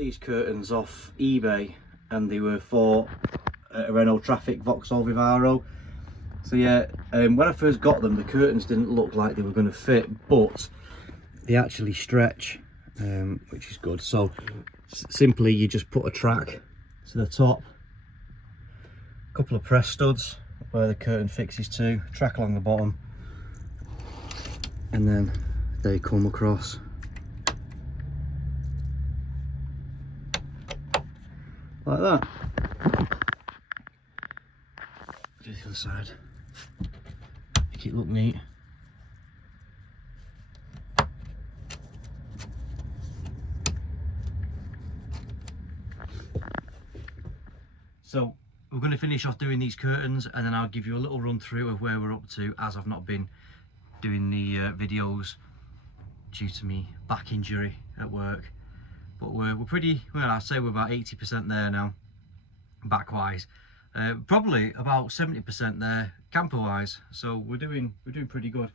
these curtains off eBay and they were for a Renault Traffic Vauxhall Vivaro. So yeah, when I first got them, the curtains didn't look like they were going to fit, but they actually stretch, which is good. So simply you just put a track to the top, a couple of press studs where the curtain fixes to, track along the bottom, and then they come across. Like that. Do the other side. Make it look neat. So we're going to finish off doing these curtains, and then I'll give you a little run through of where we're up to, as I've not been doing the videos due to me back injury at work. But we're pretty, well, I'd say we're about 80% there now, back wise. Probably about 70% there camper wise. So we're doing pretty good.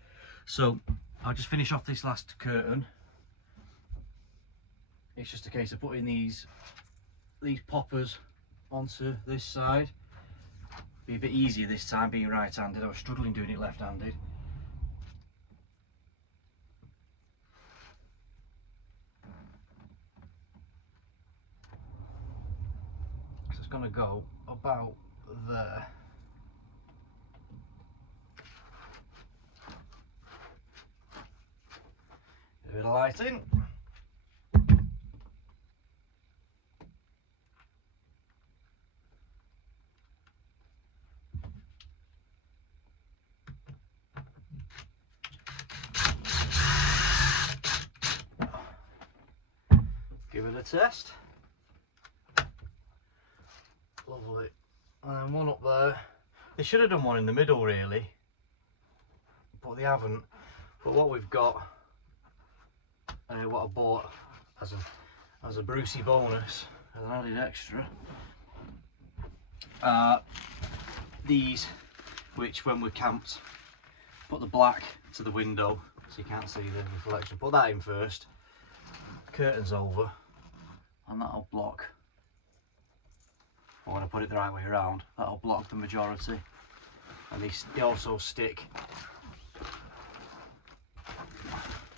So I'll just finish off this last curtain. It's just a case of putting these poppers onto this side. Be a bit easier this time being right-handed. I was struggling doing it left-handed. So it's going to go about there. A bit of lighting. Give it a test. Lovely. And then one up there. They should have done one in the middle really, but they haven't. But what we've got, what I bought as a Brucey bonus, as an added extra, these, which when we're camped, put the black to the window so you can't see the reflection. Put that in first, curtains over, and that'll block, or when I put it the right way around, that'll block the majority. And they also stick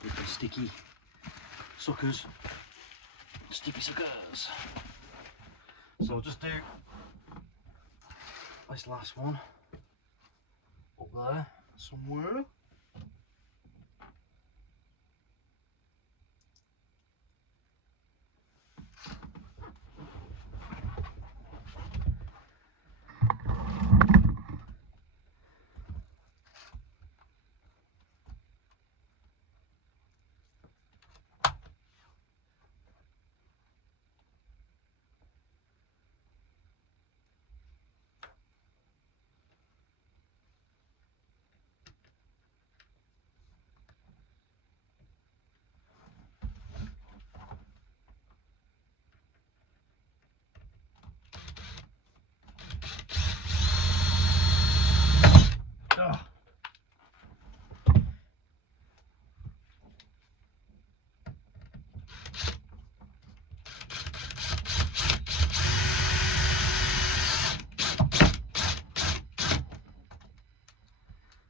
with the sticky suckers. Sticky suckers. So I'll just do this last one up there somewhere.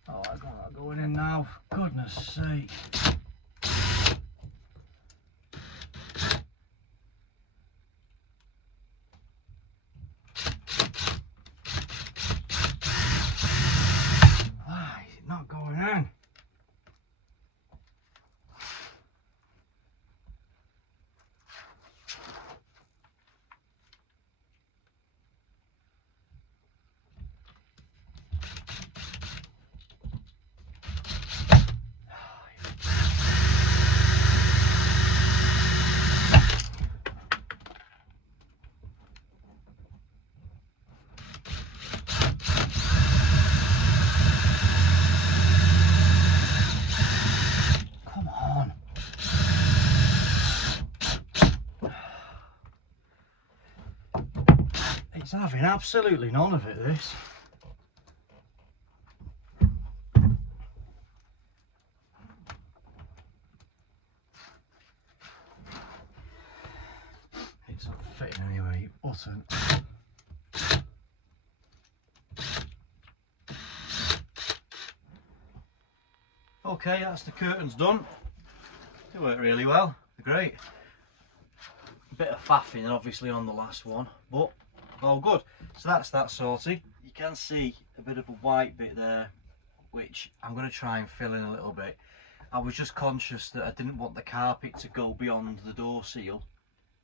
Oh, I got that going in now. Goodness sake. Why is it not going in? It's having absolutely none of it, this. button. Okay, that's the curtains done. They work really well, they're great. A bit of faffing obviously on the last one, but all good. So that's that sorted. You can see a bit of a white bit there, which I'm going to try and fill in a little bit. I was just conscious that I didn't want the carpet to go beyond the door seal,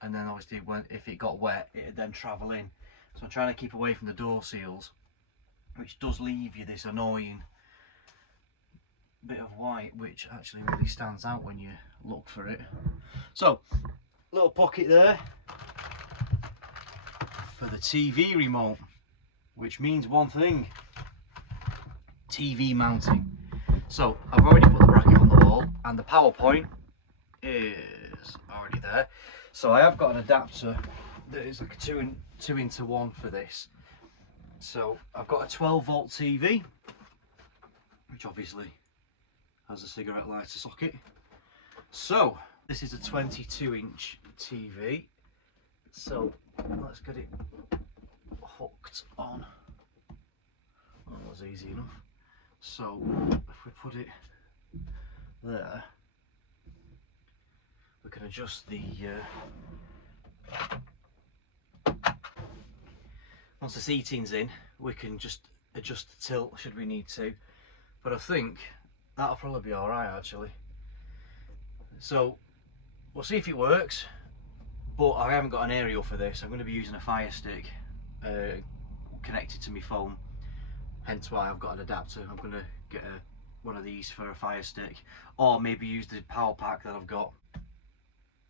and then obviously if it got wet it'd then travel in. So I'm trying to keep away from the door seals, which does leave you this annoying bit of white, which actually really stands out when you look for it. So, little pocket there for the TV remote, which means one thing: TV mounting. So I've already put the bracket on the wall, and the power point is already there. So I have got an adapter that is like a 2 into 1 for this. So I've got a 12-volt TV, which obviously has a cigarette lighter socket. So this is a 22-inch TV. So let's get it hooked on. That was easy enough. So if we put it there, we can adjust the once the seating's in, we can just adjust the tilt should we need to, but I think that'll probably be alright actually. So we'll see if it works, but I haven't got an aerial for this. I'm going to be using a Fire Stick connected to my phone, hence why I've got an adapter. I'm going to get one of these for a Fire Stick, or maybe use the power pack that I've got.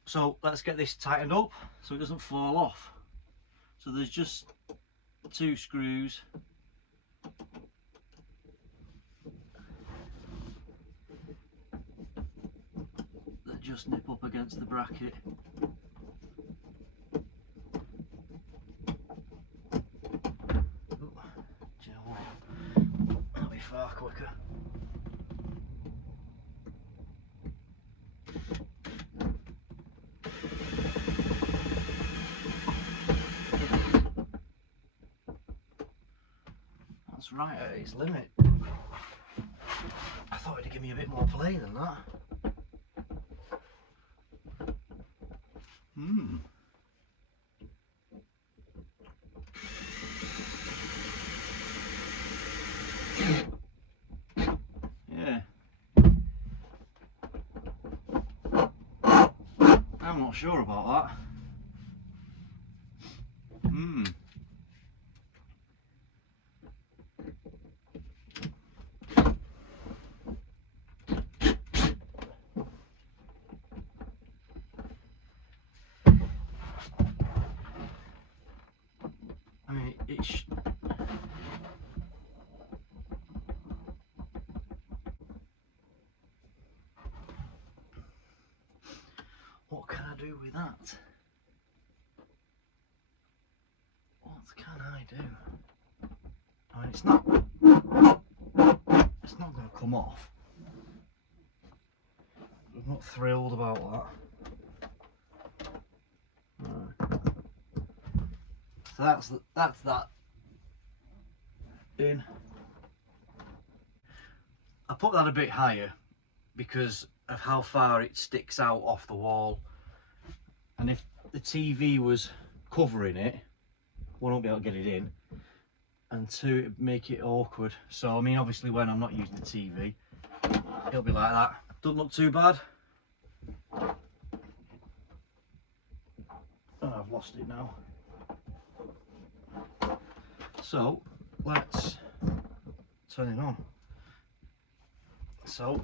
So let's get this tightened up so it doesn't fall off. So there's just 2 screws that just nip up against the bracket. That'll be far quicker. That's right at its limit. I thought it'd give me a bit more play than that. Yeah. I'm not sure about that. I mean, it's what can I do with that? What can I do? I mean, it's not going to come off. I'm not thrilled about that. No. So that's that in. I put that a bit higher because of how far it sticks out off the wall, and if the TV was covering it, one won't be able to get it in, and 2, it'd make it awkward. So I mean, obviously when I'm not using the TV, it'll be like that. Doesn't look too bad. Oh, I've lost it now. So let's turn it on. So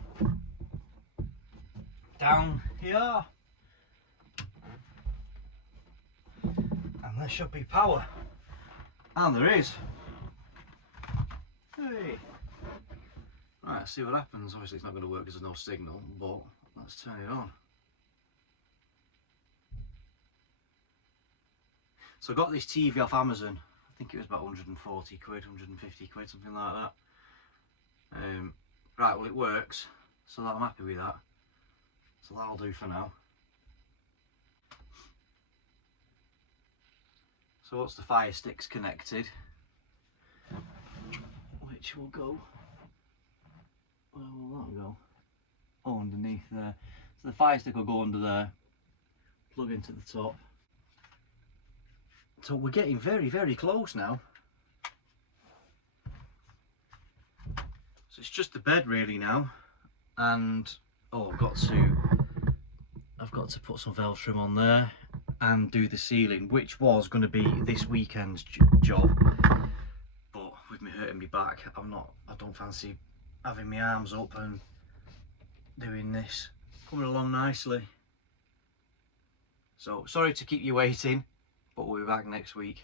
down here, and there should be power, and there is. Hey, right, let's see what happens. Obviously it's not going to work because there's no signal, but let's turn it on. So I got this TV off Amazon. I think it was about 140 quid, 150 quid, something like that. Right, well it works, so I'm happy with that. So that'll do for now. So once the fire stick's connected, which will go, where will that go? Oh, underneath there. So the fire stick will go under there, plug into the top. So we're getting very, very close now. So it's just the bed really now, and oh, I've got to put some velvet trim on there and do the ceiling, which was going to be this weekend's job, but with me hurting me back, I don't fancy having my arms up and doing this. Coming along nicely. So sorry to keep you waiting, but we'll be back next week.